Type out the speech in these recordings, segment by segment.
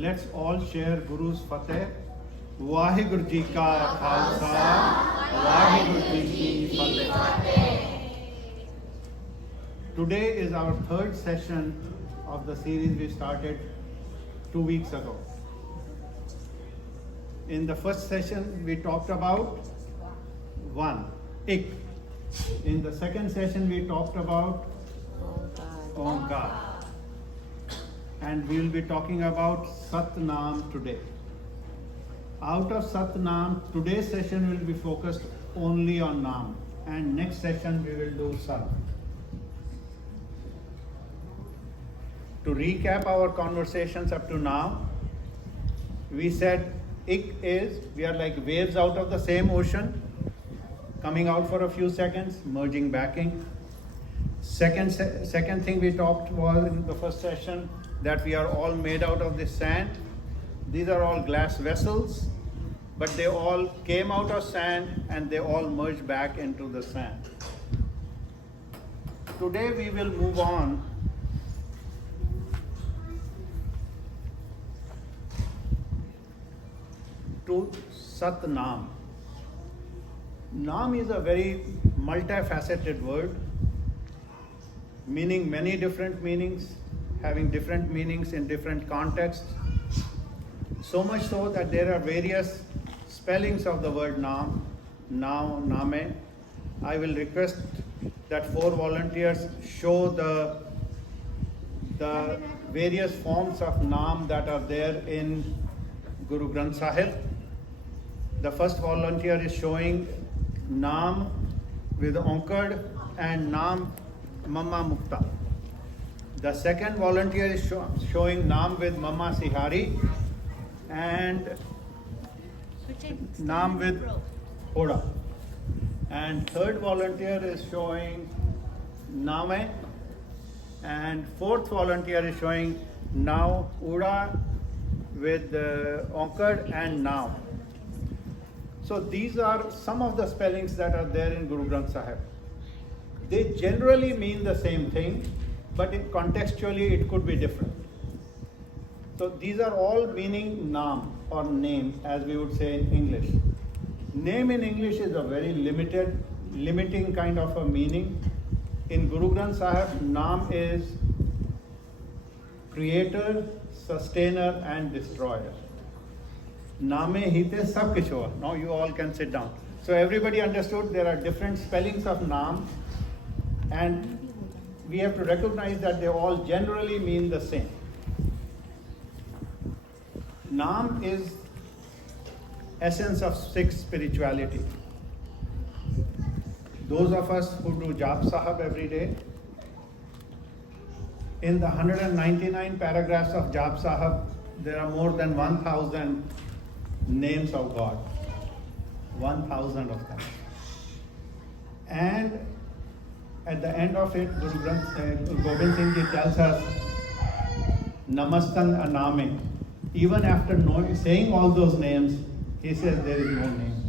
Let's all share Guru's Fateh. Vaheguru Ji Ka Khalsa, Vaheguru Ji Ki Fateh. Today is our third session of the series we started 2 weeks ago. In the first session, we talked about one, ik. In the second session, we talked about Omkar. And we will be talking about SatNaam today. Out of SatNaam, today's session will be focused only on Naam. And next session, we will do Sat. To recap our conversations up to now, we said ik is, we are like waves out of the same ocean, coming out for a few seconds, merging back in. Second thing we talked was in the first session that we are all made out of this sand. These are all glass vessels, but they all came out of sand and they all merged back into the sand. Today we will move on to SatNaam. Naam is a very multifaceted word, meaning many different meanings, having different meanings in different contexts. So much so that there are various spellings of the word Naam, now, Name. I will request that 4 volunteers show the various forms of Naam that are there in Guru Granth Sahib. The first volunteer is showing Naam with Onkad and Naam Mama Mukta. The second volunteer is showing Naam with Mama Sihari and Naam with Oda. And third volunteer is showing Name, and fourth volunteer is showing Now Uda with Onkad and Now. So these are some of the spellings that are there in Guru Granth Sahib. They generally mean the same thing, but contextually it could be different. So these are all meaning Naam or name, as we would say in English. Name in English is a very limiting kind of a meaning. In Guru Granth Sahib, Naam is creator, sustainer and destroyer. Name hite sab kuch hua. Now you all can sit down. So everybody understood there are different spellings of Naam, and we have to recognize that they all generally mean the same. Naam is essence of Sikh spirituality. Those of us who do Jap Sahib every day, in the 199 paragraphs of Jap Sahib, there are more than 1,000 names of God. 1,000 of them. And at the end of it, Guru Gobind Singh Ji tells us, Namastan Aname. Even after saying all those names, he says there is no name.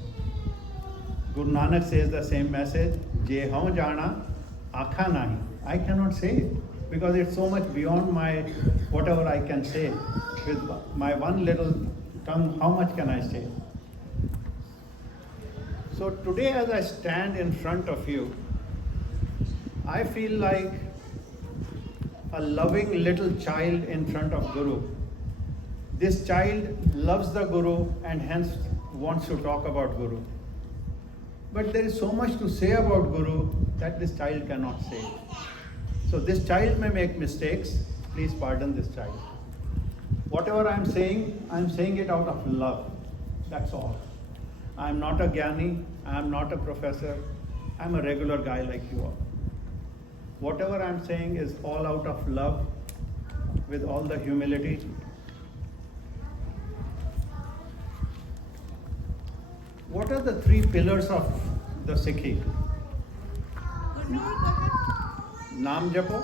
Guru Nanak says the same message, Je hum jana, akha nahi. I cannot say it because it's so much beyond my whatever I can say. With my one little tongue, how much can I say? So today as I stand in front of you, I feel like a loving little child in front of Guru. This child loves the Guru and hence wants to talk about Guru. But there is so much to say about Guru that this child cannot say. So this child may make mistakes. Please pardon this child. Whatever I'm saying it out of love. That's all. I'm not a Gyani. I'm not a professor. I'm a regular guy like you all. Whatever I'm saying is all out of love, with all the humility. What are the 3 pillars of the Sikhi? Naam japo,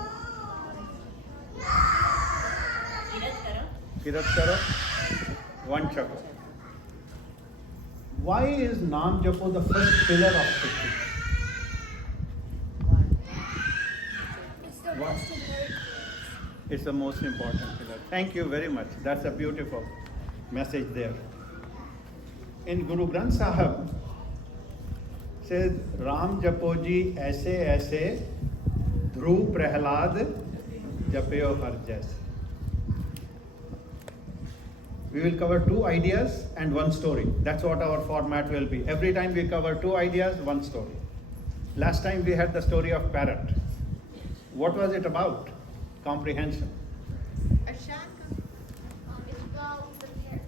kirat karo, vanchako. Why is Naam japo the first pillar of Sikhi? It's the best It's the most important pillar. Thank you very much. That's a beautiful message there. In Guru Granth Sahib says, Ram Japoji aise aise, Dhruv Prahlad Japeo har jaise. We will cover 2 ideas and 1 story. That's what our format will be. Every time we cover 2 ideas, 1 story. Last time we had the story of parrot. What was it about? Comprehension. Ashanka. It's about the pair.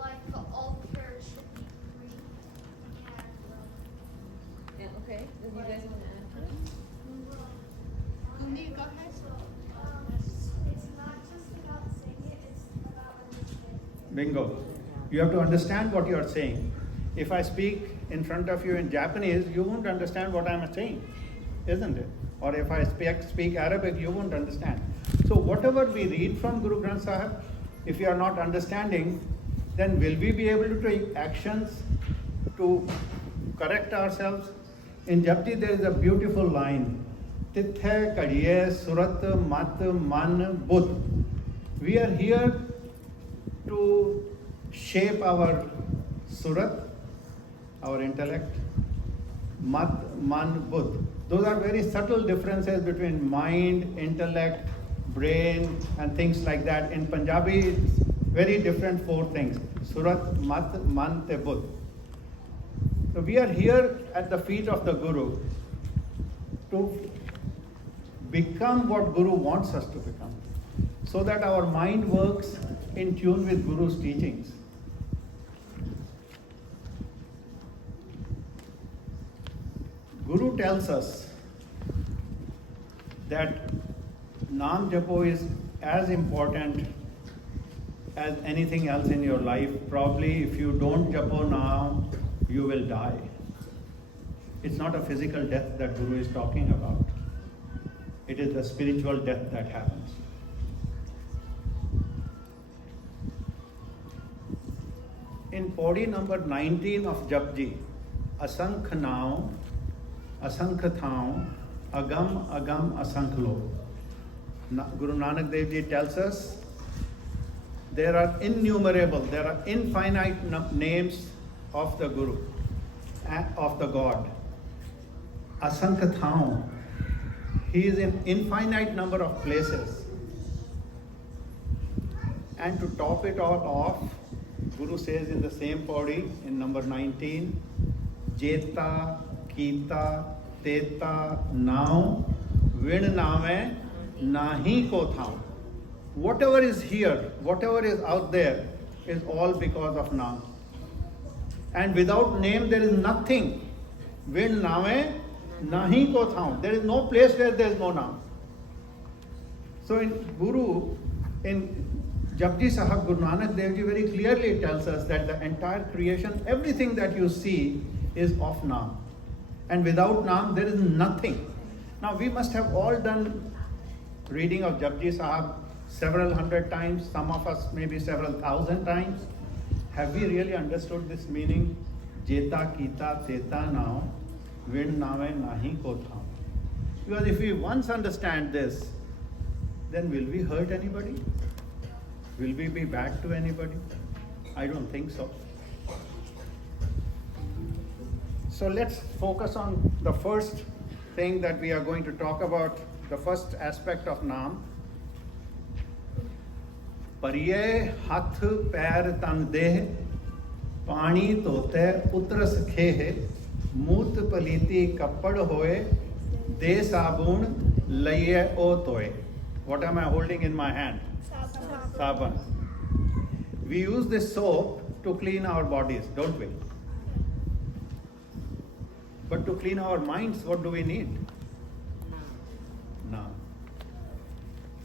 Like all pairs should be free. Yeah, okay. Then you guys want to add to it? Umi, go ahead. It's not just about saying it, it's about understanding. Bingo. You have to understand what you are saying. If I speak in front of you in Japanese, you won't understand what I'm saying, isn't it? Or if I speak Arabic, you won't understand. So whatever we read from Guru Granth Sahib, if you are not understanding, then will we be able to take actions to correct ourselves? In Japji there is a beautiful line. Tithe kadiye surat mat man buddh. We are here to shape our surat, our intellect, mat, man, buddh. Those are very subtle differences between mind, intellect, brain, and things like that. In Punjabi, it's very different 4 things. Surat, mat, man, te, buddh. So we are here at the feet of the Guru to become what Guru wants us to become, so that our mind works in tune with Guru's teachings. Guru tells us that Naam Japo is as important as anything else in your life. Probably if you don't Japo now, you will die. It's not a physical death that Guru is talking about. It is the spiritual death that happens. In Pauri number 19 of Japji, Asankh Naam, Asankh Thaun, Agam Agam Asankh Lo. Guru Nanak Dev Ji tells us there are innumerable, there are infinite names of the Guru, of the God. Asankh Thaun, he is in infinite number of places. And to top it all off, Guru says in the same Pauri, in number 19, Jeta, Kita, Teta, Now, Vin Name, Nahi Ko Thau. Whatever is here, whatever is out there, is all because of Naam. And without name, there is nothing. Vin Name, Nahi Ko Thau. There is no place where there is no Naam. So in Guru, in Japji Sahib, Guru Nanak Dev Ji very clearly tells us that the entire creation, everything that you see is of Naam. And without Naam, there is nothing. Now we must have all done reading of Japji Sahib several hundred times, some of us maybe several thousand times. Have we really understood this meaning? Jeta, Kita, Teta, Now, Vin, Nave, Nahi, Ko Thau. Because if we once understand this, then will we hurt anybody? Will we be bad to anybody? I don't think so. So let's focus on the first thing that we are going to talk about, the first aspect of Naam. Pariye hath pair tan deh, pani tote utras khehe, moot paliti kappad hoye, de sabun laye o toye. What am I holding in my hand? Saban. We use this soap to clean our bodies, don't we? But to clean our minds, what do we need? Naam.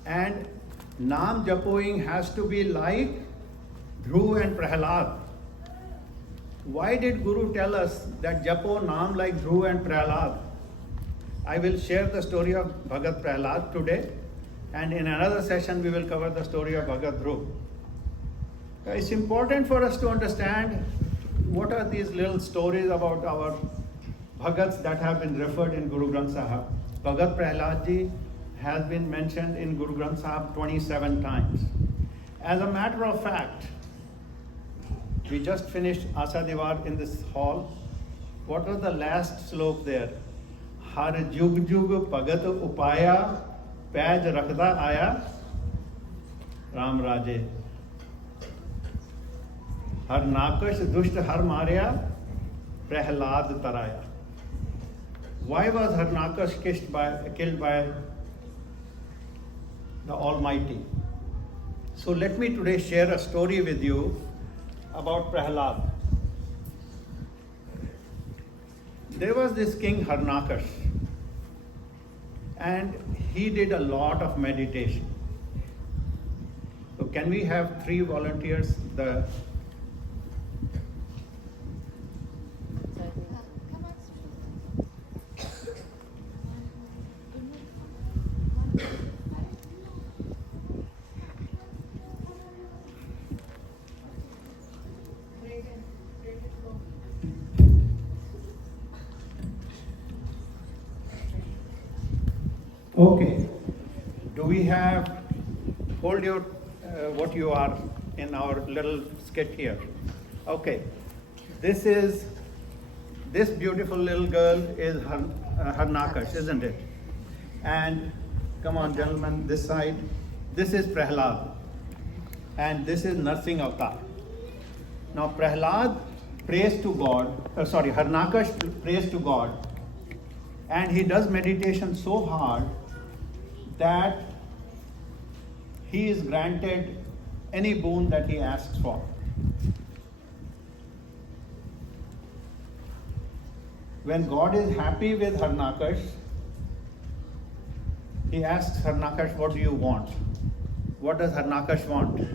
And Naam Japoing has to be like Dhruv and Prahlad. Why did Guru tell us that Japo Naam like Dhruv and Prahlad? I will share the story of Bhagat Prahlad today, and in another session we will cover the story of Bhagat Dhruv. It's important for us to understand what are these little stories about our Bhagats that have been referred in Guru Granth Sahib. Bhagat Prahlad ji has been mentioned in Guru Granth Sahib 27 times. As a matter of fact, we just finished Asa Diwar in this hall. What was the last slope there? Har jug jug bhagat upaya, paj rakhda aya, Ram Raje. Har nakash dusht har marya, Prahlad taraya. Why was Harnakash killed by the Almighty? So let me today share a story with you about Prahlad. There was this king Harnakash, and he did a lot of meditation. So can we have 3 volunteers? Come on. Okay. Do we have, hold your, what you are in our little skit here. Okay. This beautiful little girl is Harnakash, isn't it? And come on, gentlemen, this side. This is Prahlad. And this is Narsingh Avatar. Now, Prahlad prays to God, Harnakash prays to God. And he does meditation so hard that he is granted any boon that he asks for. When God is happy with Harnakash, he asks Harnakash, what do you want? What does Harnakash want?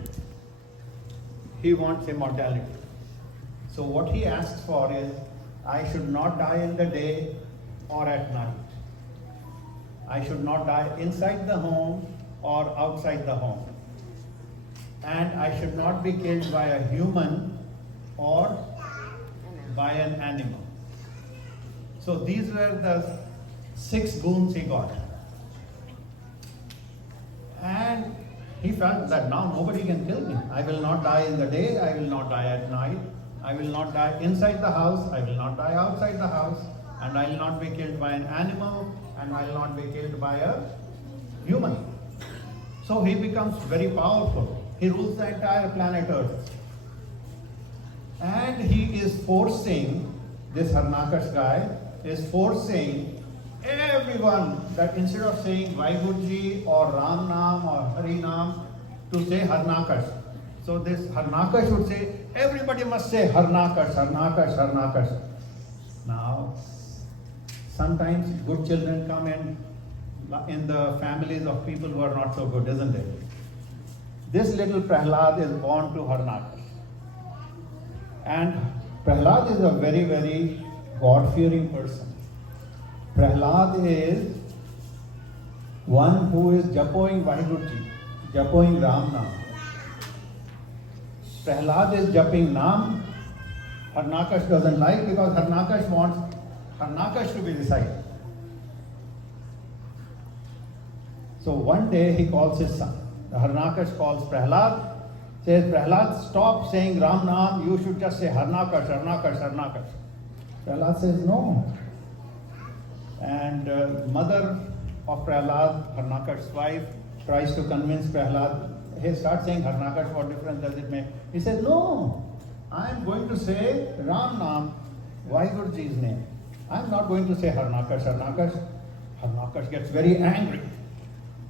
He wants immortality. So what he asks for is, I should not die in the day or at night. I should not die inside the home or outside the home. And I should not be killed by a human or by an animal. So these were the 6 boons he got. And he felt that now nobody can kill me. I will not die in the day, I will not die at night, I will not die inside the house, I will not die outside the house, and I will not be killed by an animal, and I will not be killed by a human. So he becomes very powerful. He rules the entire planet Earth. And he is forcing, this Harnakash guy, is forcing everyone that instead of saying Vaheguru or Ram Naam or Hari Naam, to say Harnakash. So this Harnakash would say, everybody must say Harnakash, Harnakash, Harnakash. Now, sometimes good children come in the families of people who are not so good, isn't it? This little Prahlad is born to Harnakash. And Prahlad is a very, very God-fearing person. Prahlad is one who is japoing Vaheguru, japoing Ram Naam. Prahlad is japping Naam. Harnakash doesn't like, because Harnakash wants Harnakash to be recited. So one day he calls his son. Harnakash calls Prahlad, says, Prahlad, stop saying Ram Naam, you should just say Harnakash, Harnakash, Harnakash. Prahlad says, no. And mother of Prahlad, Harnakash's wife, tries to convince Prahlad, hey, start saying Harnakash, what difference does it make? He says, no, I am going to say Ram Naam, Vaheguruji's name. I am not going to say Harnakash, Harnakash. Harnakash gets very angry,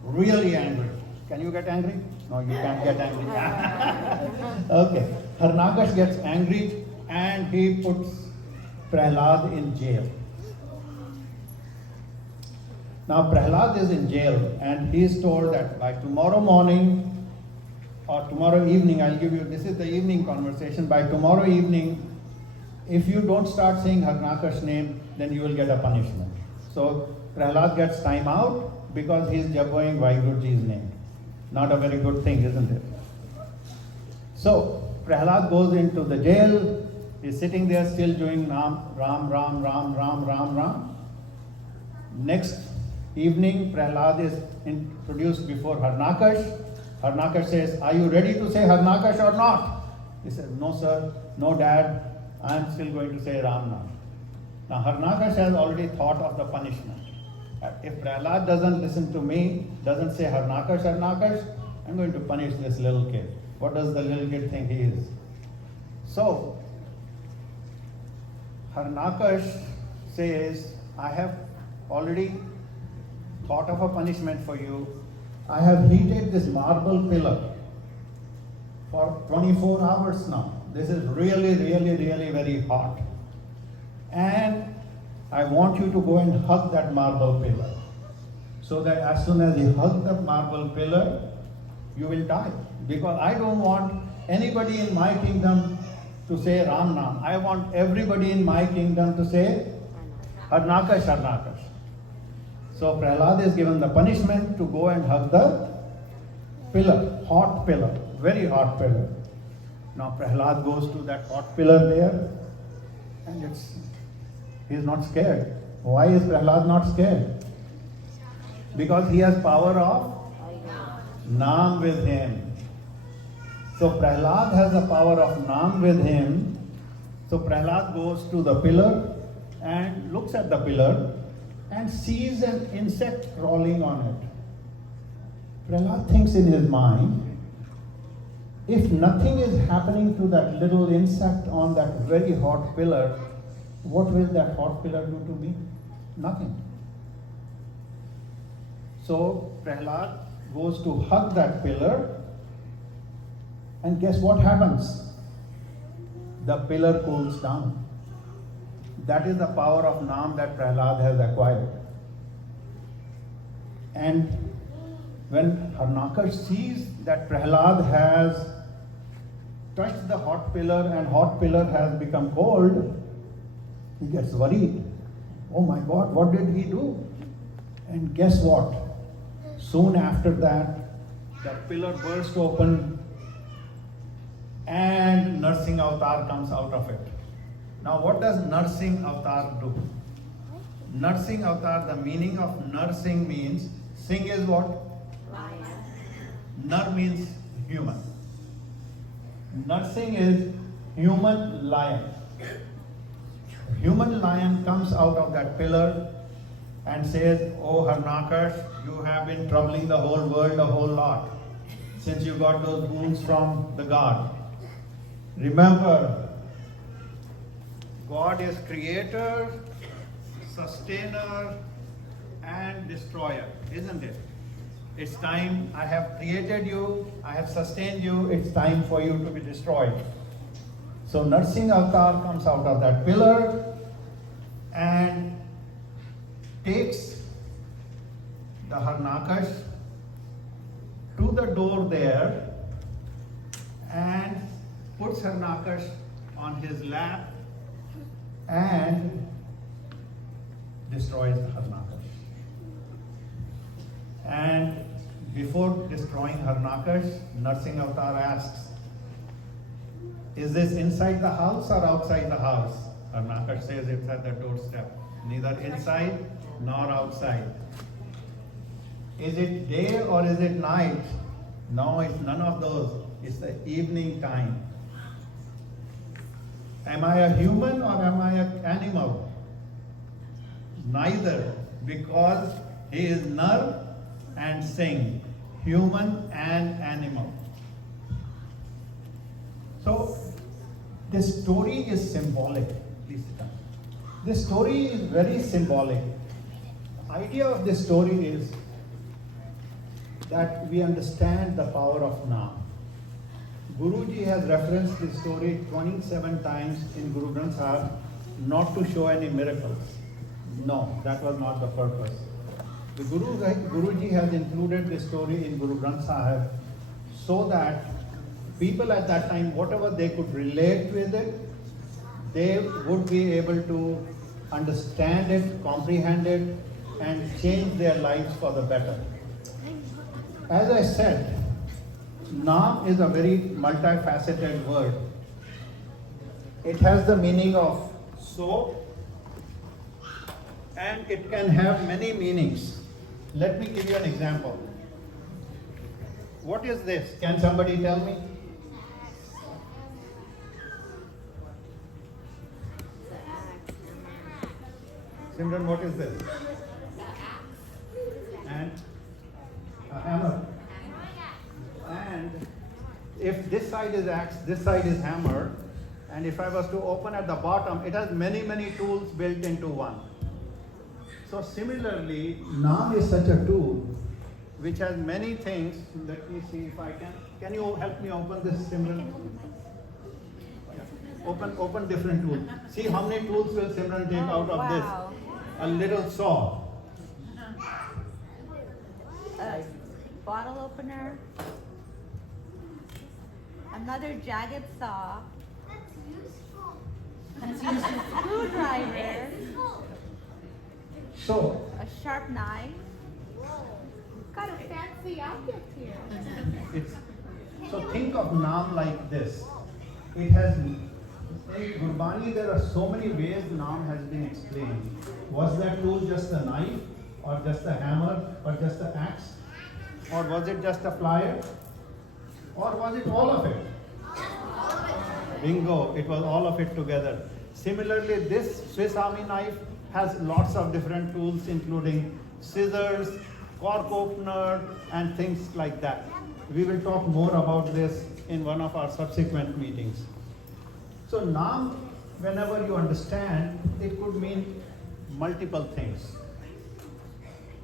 really angry. Can you get angry? No, you can't get angry. Okay. Harnakash gets angry and he puts Prahlad in jail. Now Prahlad is in jail and he is told that by tomorrow morning or tomorrow evening, I'll give you, this is the evening conversation, by tomorrow evening, if you don't start saying Harnakash's name, then you will get a punishment. So Prahlad gets time out because he is japoing Vaheguruji's name. Not a very good thing, isn't it? So Prahlad goes into the jail, he's sitting there still doing Ram, Ram, Ram, Ram, Ram, Ram, Ram. Next evening, Prahlad is introduced before Harnakash. Harnakash says, "Are you ready to say Harnakash or not?" He says, "No, sir, no, dad, I am still going to say Ram Naam." Now, Harnakash has already thought of the punishment. If Prahlad doesn't listen to me, doesn't say Harnakash, Harnakash, I'm going to punish this little kid. What does the little kid think he is? So, Harnakash says, "I have already thought of a punishment for you. I have heated this marble pillar for 24 hours now. This is really, really, really very hot. And I want you to go and hug that marble pillar. So that as soon as you hug the marble pillar, you will die. Because I don't want anybody in my kingdom to say Ram Naam. I want everybody in my kingdom to say Harnakash, Harnakash." So Prahlad is given the punishment to go and hug the pillar, hot pillar, very hot pillar. Now Prahlad goes to that hot pillar there, and he's not scared. Why is Prahlad not scared? Because he has power of Naam with him. So Prahlad has the power of Naam with him. So Prahlad goes to the pillar and looks at the pillar and sees an insect crawling on it. Prahlad thinks in his mind, if nothing is happening to that little insect on that very hot pillar, what will that hot pillar do to me? Nothing. So Prahlad goes to hug that pillar, and guess what happens? The pillar cools down. That is the power of Naam that Prahlad has acquired. And when Harnakash sees that Prahlad has touched the hot pillar and hot pillar has become cold, he gets worried. Oh my God, what did he do? And guess what? Soon after that, the pillar burst open and nursing avatar comes out of it. Now, what does nursing avatar do? Nursing avatar, the meaning of nursing means, sing is what? Lion. Nar means human. Nursing is human lion. Human lion comes out of that pillar and says, "Oh Harnakash, you have been troubling the whole world a whole lot since you got those wounds from the God. Remember, God is creator, sustainer, and destroyer, isn't it? It's time, I have created you, I have sustained you, it's time for you to be destroyed." So nursing avatar comes out of that pillar and takes the Harnakash to the door there and puts Harnakash on his lap and destroys the Harnakash. And before destroying Harnakash, Nursing Avatar asks, "Is this inside the house or outside the house?" Harnakash says it's at the doorstep, neither inside nor outside. "Is it day or is it night?" "No, it's none of those. It's the evening time." "Am I a human or am I an animal?" "Neither, because he is Nar and Singh, human and animal." So, this story is symbolic. Please sit down. This story is very symbolic. The idea of this story is that we understand the power of Naam. Guruji has referenced this story 27 times in Guru Granth Sahib, not to show any miracles. No, that was not the purpose. The Guruji has included this story in Guru Granth Sahib so that people at that time, whatever they could relate with it, they would be able to understand it, comprehend it, and change their lives for the better. As I said, Naam is a very multifaceted word. It has the meaning of soap, and it can have many meanings. Let me give you an example. What is this? Can somebody tell me? Simran, what is this? And a hammer. And if this side is axe, this side is hammer, and if I was to open at the bottom, it has many tools built into one. So similarly, Naam is such a tool which has many things. Let me see if I can. Can you help me open this, Simran? Open different tools. See how many tools will Simran take out of this? A little saw. A bottle opener, another jagged saw, That's useful. a screwdriver, So a sharp knife. Got a fancy object here. it's so think of Naam like this. It has in Gurbani there are so many ways Naam has been explained. Was that tool just a knife, or just a hammer, or just an axe? Or was it just a plier? Or was it all of it? Bingo, it was all of it together. Similarly, this Swiss Army knife has lots of different tools, including scissors, cork opener, and things like that. We will talk more about this in one of our subsequent meetings. So Naam, whenever you understand, it could mean multiple things.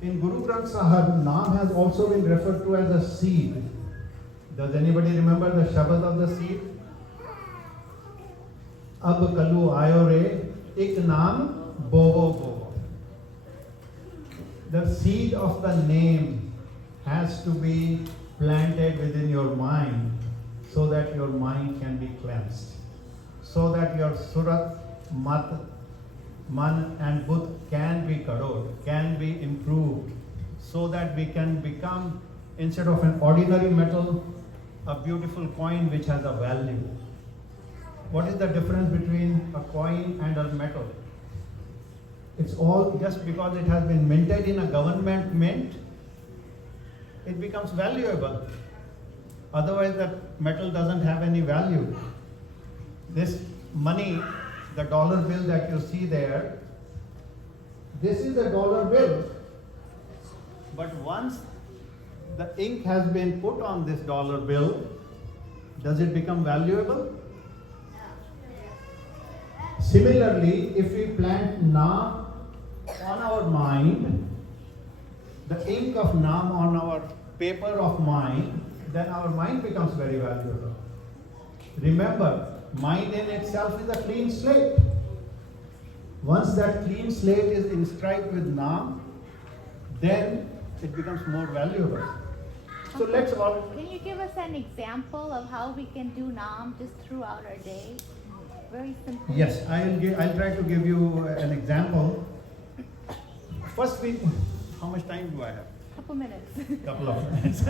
In Guru Granth Sahib, Naam has also been referred to as a seed. Does anybody remember the Shabad of the seed? Ab kalu ayo re, ik naam bovo bovo. The seed of the name has to be planted within your mind so that your mind can be cleansed. So that your surat, mat, man and buddh can be kadod, can be improved, so that we can become, instead of an ordinary metal, a beautiful coin which has a value. What is the difference between a coin and a metal? It's all just because it has been minted in a government mint, it becomes valuable. Otherwise, that metal doesn't have any value. This money, the dollar bill that you see there, this is a dollar bill. But once the ink has been put on this dollar bill, does it become valuable? Similarly, if we plant Naam on our mind, the ink of Naam on our paper of mind, then our mind becomes very valuable. Remember, mind in itself is a clean slate. Once that clean slate is inscribed with Naam, then it becomes more valuable. So let's all. Can you give us an example of how we can do Naam just throughout our day? Very simple. Yes, I'll try to give you an example. First, how much time do I have? Couple minutes. Couple of minutes.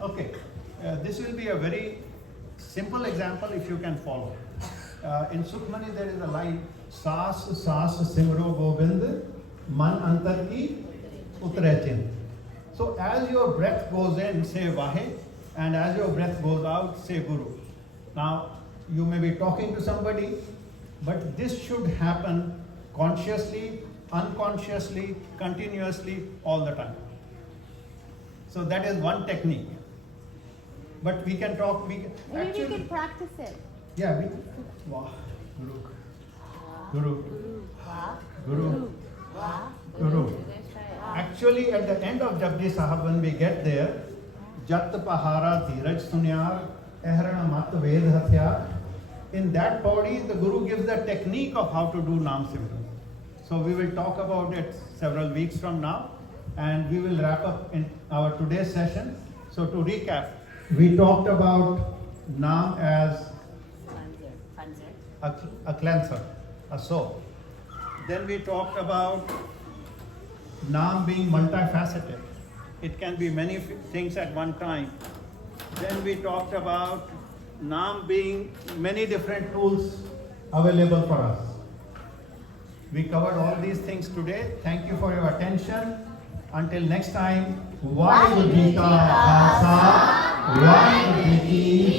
Okay, this will be a very simple example if you can follow. In Sukhmani there is a line, Saas Saas Simro Gobind Man Antar Ki Utre Chin. So as your breath goes in, say Vahe, and as your breath goes out, say Guru. Now, you may be talking to somebody, but this should happen consciously, unconsciously, continuously, all the time. So that is one technique. But we can talk, Maybe actually, we can practice it. yeah, Wah, Guru, Guru, Guru, Guru. Actually, at the end of Japji Sahib, when we get there, Jat Pahara Dheeraj Sunyar, Ehrana Mat Ved Hatyar, in that body, the Guru gives the technique of how to do Naam Simran. So we will talk about it several weeks from now, and we will wrap up in our today's session. So to recap, we talked about Naam as a cleanser, a soap. Then we talked about Naam being multifaceted. It can be many things at one time. Then we talked about Naam being many different tools available for us. We covered all these things today. Thank you for your attention. Until next time, Vaheguru Ji Ka Khalsa, Vaheguru Ji Ki